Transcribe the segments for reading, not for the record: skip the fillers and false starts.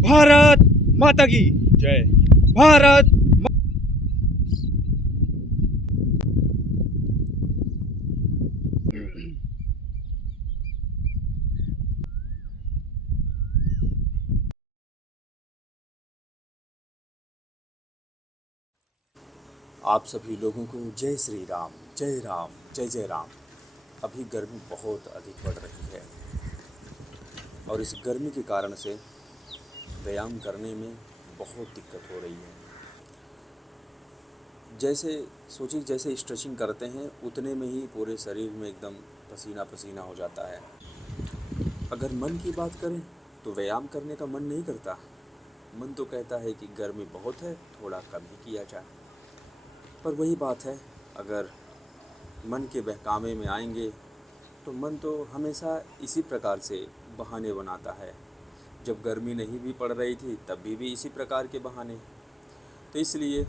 भारत माता की जय। भारत आप सभी लोगों को जय श्री राम, जय राम, जय जय राम। अभी गर्मी बहुत अधिक बढ़ रही है और इस गर्मी के कारण से व्यायाम करने में बहुत दिक्कत हो रही है। जैसे स्ट्रेचिंग करते हैं उतने में ही पूरे शरीर में एकदम पसीना पसीना हो जाता है। अगर मन की बात करें तो व्यायाम करने का मन नहीं करता। मन तो कहता है कि गर्मी बहुत है, थोड़ा कम ही किया जाए। पर वही बात है, अगर मन के बहकावे में आएंगे तो मन तो हमेशा इसी प्रकार से बहाने बनाता है। जब गर्मी नहीं भी पड़ रही थी तब भी इसी प्रकार के बहाने। तो इसलिए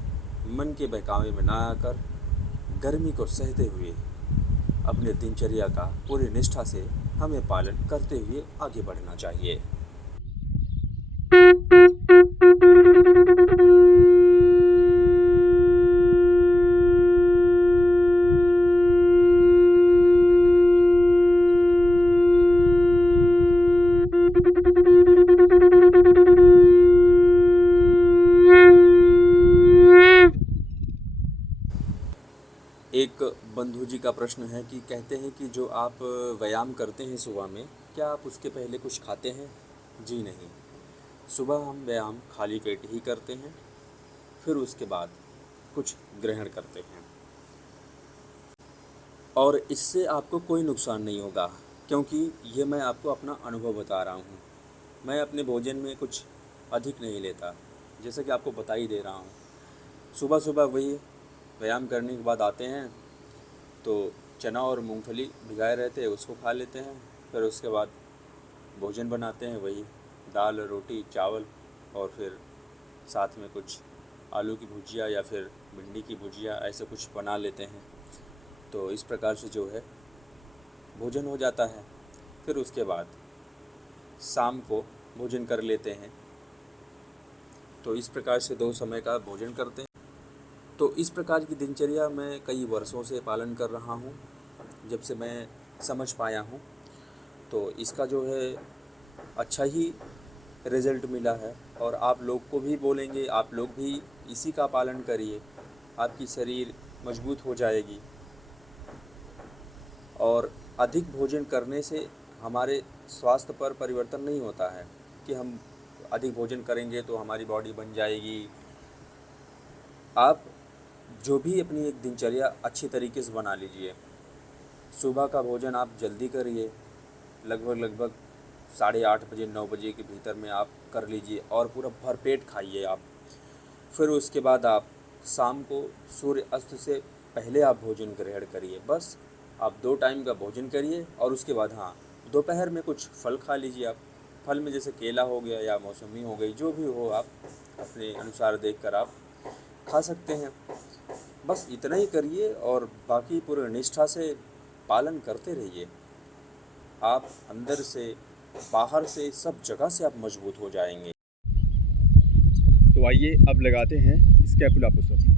मन के बहकावे में ना आकर गर्मी को सहते हुए अपने दिनचर्या का पूरी निष्ठा से हमें पालन करते हुए आगे बढ़ना चाहिए। एक बंधु जी का प्रश्न है कि कहते हैं कि जो आप व्यायाम करते हैं सुबह में, क्या आप उसके पहले कुछ खाते हैं? जी नहीं। सुबह हम व्यायाम खाली पेट ही करते हैं, फिर उसके बाद कुछ ग्रहण करते हैं और इससे आपको कोई नुकसान नहीं होगा, क्योंकि ये मैं आपको अपना अनुभव बता रहा हूँ। मैं अपने भोजन में कुछ अधिक नहीं लेता, जैसे कि आपको बता ही दे रहा हूँ। सुबह सुबह वही व्यायाम करने के बाद आते हैं तो चना और मूंगफली भिगाए रहते हैं उसको खा लेते हैं। फिर उसके बाद भोजन बनाते हैं, वही दाल रोटी चावल, और फिर साथ में कुछ आलू की भुजिया या फिर भिंडी की भुजिया ऐसे कुछ बना लेते हैं। तो इस प्रकार से जो है भोजन हो जाता है। फिर उसके बाद शाम को भोजन कर लेते हैं। तो इस प्रकार से 2 समय का भोजन करते हैं। तो इस प्रकार की दिनचर्या मैं कई वर्षों से पालन कर रहा हूँ, जब से मैं समझ पाया हूँ। तो इसका जो है अच्छा ही रिज़ल्ट मिला है और आप लोग को भी बोलेंगे, आप लोग भी इसी का पालन करिए, आपकी शरीर मजबूत हो जाएगी। और अधिक भोजन करने से हमारे स्वास्थ्य पर परिवर्तन नहीं होता है कि हम अधिक भोजन करेंगे तो हमारी बॉडी बन जाएगी। आप जो भी अपनी एक दिनचर्या अच्छी तरीके से बना लीजिए। सुबह का भोजन आप जल्दी करिए, लगभग 8:30 बजे 9 बजे के भीतर में आप कर लीजिए और पूरा भरपेट खाइए आप। फिर उसके बाद आप शाम को सूर्य अस्त से पहले आप भोजन ग्रहण करिए। बस आप 2 टाइम का भोजन करिए और उसके बाद हाँ, दोपहर में कुछ फल खा लीजिए आप। फल में जैसे केला हो गया या मौसमी हो गई, जो भी हो आप अपने अनुसार देखकर आप खा सकते हैं। बस इतना ही करिए और बाकी पूरे निष्ठा से पालन करते रहिए। आप अंदर से बाहर से सब जगह से आप मजबूत हो जाएंगे। तो आइए अब लगाते हैं स्कैपुला पुशअप।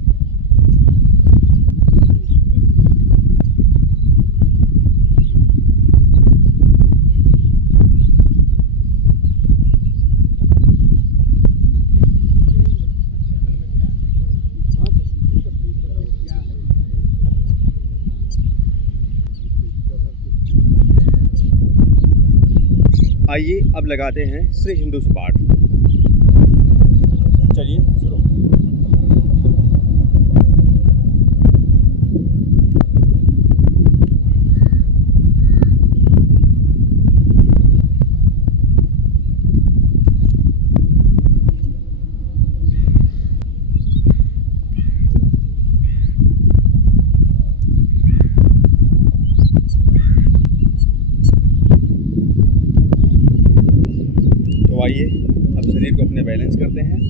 आइए अब लगाते हैं श्री हिंदू सपाट। चलिए शुरू। तो आइए अब शरीर को अपने बैलेंस करते हैं।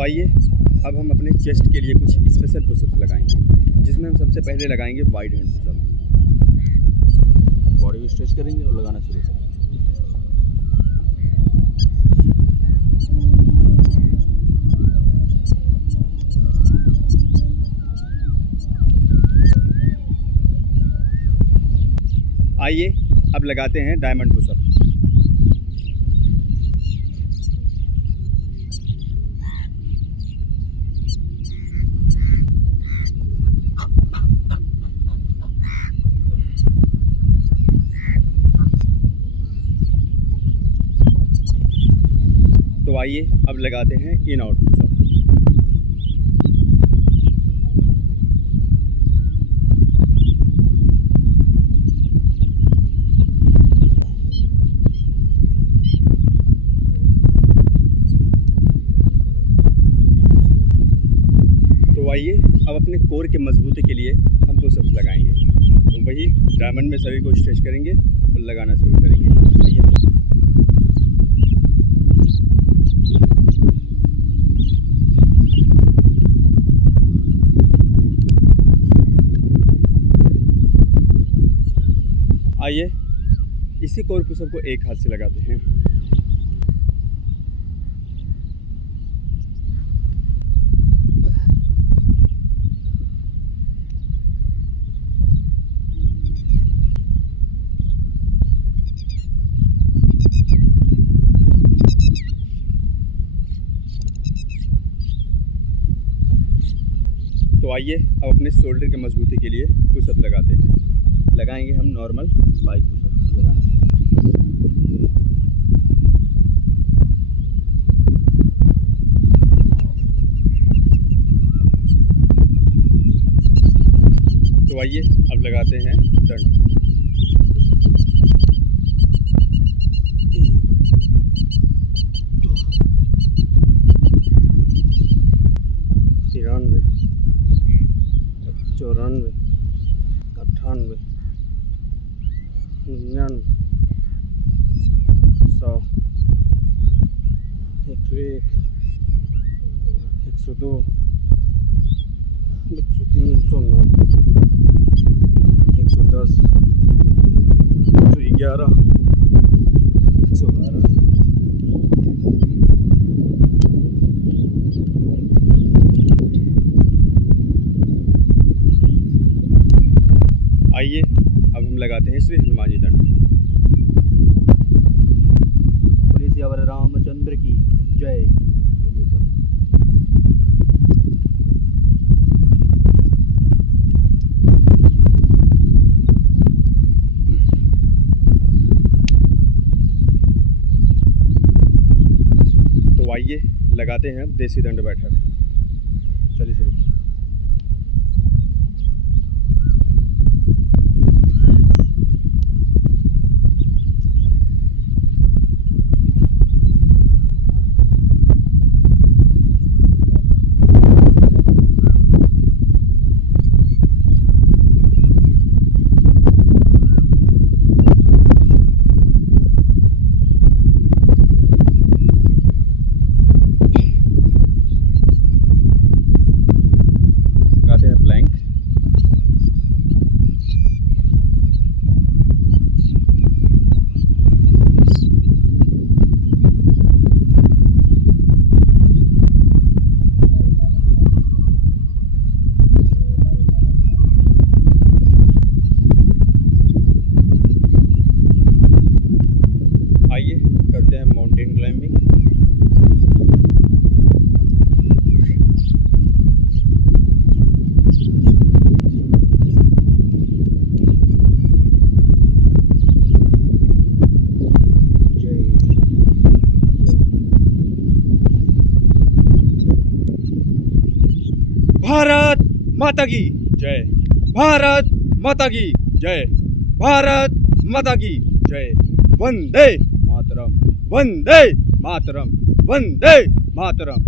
तो आइए अब हम अपने चेस्ट के लिए कुछ स्पेशल पुशअप्स लगाएंगे, जिसमें हम सबसे पहले लगाएंगे वाइड हैंड पुशअप। बॉडी को स्ट्रेच करेंगे और लगाना शुरू करेंगे। आइए अब लगाते हैं डायमंड पुशअप। तो आइए अब लगाते हैं इन आउट पुशअप। तो आइए अब अपने कोर के मजबूती के लिए हम पुशअप्स लगाएंगे। तो वही डायमंड में सभी को स्ट्रेच करेंगे और लगाना शुरू करेंगे। आइए आइए इसी कोर पुशअप को एक हाथ से लगाते हैं। तो आइए अब अपने शोल्डर के मजबूती के लिए पुशअप लगाते हैं। लगाएंगे हम नॉर्मल 5 पुशअप लगाना। तो आइए अब लगाते हैं दंड। 93, 94, 98, 99, 100, 101, 102, 103, 109, 110, 111, 112। आइए अब हम लगाते हैं श्री हनुमान जी दंड। पुलिस यावर रामचंद्र की जय। चलिए सर। तो आइए लगाते हैं अब देसी दंड बैठक। चलिए शुरू। करते हैं माउंटेन क्लाइंबिंग। भारत माता की जय। भारत माता की जय। भारत माता की जय। वंदे मातरम। वंदे मातरम। वंदे मातरम।